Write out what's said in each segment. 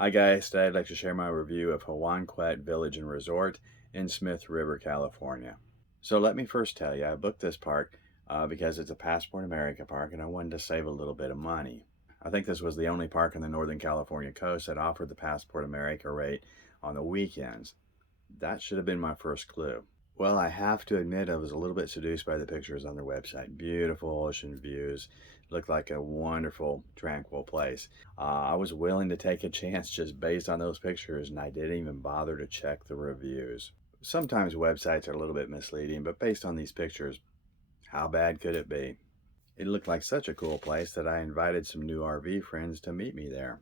Hi guys, today I'd like to share my review of Xaa Wan Kwvt Village and Resort in Smith River, California. So let me first tell you, I booked this park because it's a Passport America park and I wanted to save a little bit of money. I think this was the only park on the Northern California coast that offered the Passport America rate on the weekends. That should have been my first clue. Well, I have to admit I was a little bit seduced by the pictures on their website. Beautiful ocean views. Looked like a wonderful, tranquil place. I was willing to take a chance just based on those pictures, and I didn't even bother to check the reviews. Sometimes websites are a little bit misleading, but based on these pictures, how bad could it be? It looked like such a cool place that I invited some new RV friends to meet me there.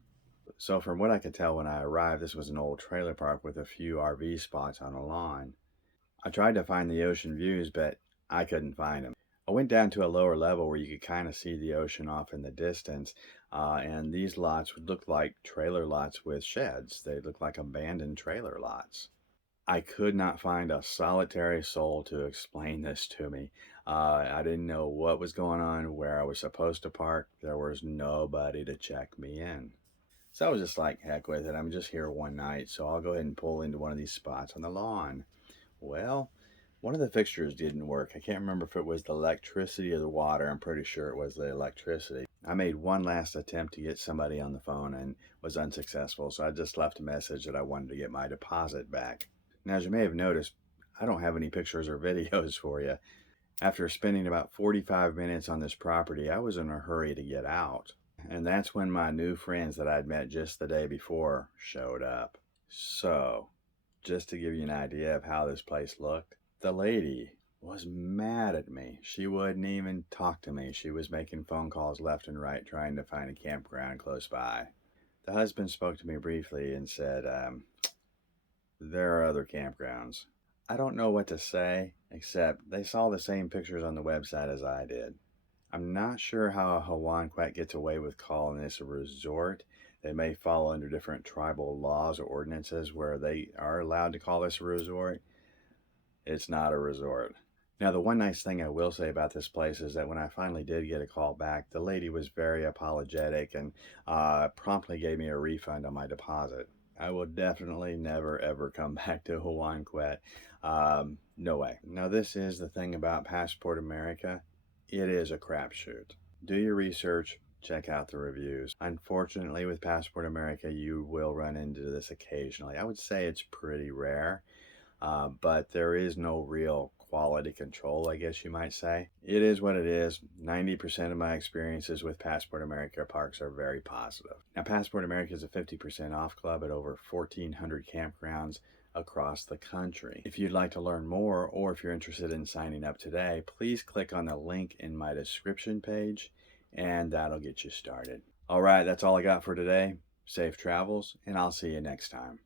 So, from what I could tell when I arrived, this was an old trailer park with a few RV spots on a lawn. I tried to find the ocean views, but I couldn't find them. I went down to a lower level where you could kind of see the ocean off in the distance, and these lots would look like trailer lots with sheds. They look like abandoned trailer lots. I could not find a solitary soul to explain this to me. I didn't know what was going on, where I was supposed to park. There was nobody to check me in. So I was just like, heck with it. I'm just here one night, so I'll go ahead and pull into one of these spots on the lawn. Well, one of the fixtures didn't work. I can't remember if it was the electricity or the water. I'm pretty sure it was the electricity. I made one last attempt to get somebody on the phone and was unsuccessful, so I just left a message that I wanted to get my deposit back. Now, as you may have noticed, I don't have any pictures or videos for you. After spending about 45 minutes on this property, I was in a hurry to get out. And that's when my new friends that I'd met just the day before showed up. So, just to give you an idea of how this place looked, the lady was mad at me. She wouldn't even talk to me. She was making phone calls left and right trying to find a campground close by. The husband spoke to me briefly and said, there are other campgrounds. I don't know what to say, except they saw the same pictures on the website as I did. I'm not sure how a Xaa Wan Kwvt gets away with calling this a resort. They may fall under different tribal laws or ordinances where they are allowed to call this a resort. It's not a resort. Now, the one nice thing I will say about this place is that when I finally did get a call back, the lady was very apologetic and promptly gave me a refund on my deposit. I will definitely never ever come back to Xaa Wan Kwvt. No way. Now, this is the thing about Passport America. It is a crapshoot. Do your research, check out the reviews. Unfortunately, with Passport America, you will run into this occasionally. I would say it's pretty rare, but there is no real quality control, I guess you might say. It is what it is. 90% of my experiences with Passport America parks are very positive. Now, Passport America is a 50% off club at over 1,400 campgrounds across the country. If you'd like to learn more, or if you're interested in signing up today, please click on the link in my description page, and that'll get you started. All right, that's all I got for today. Safe travels, and I'll see you next time.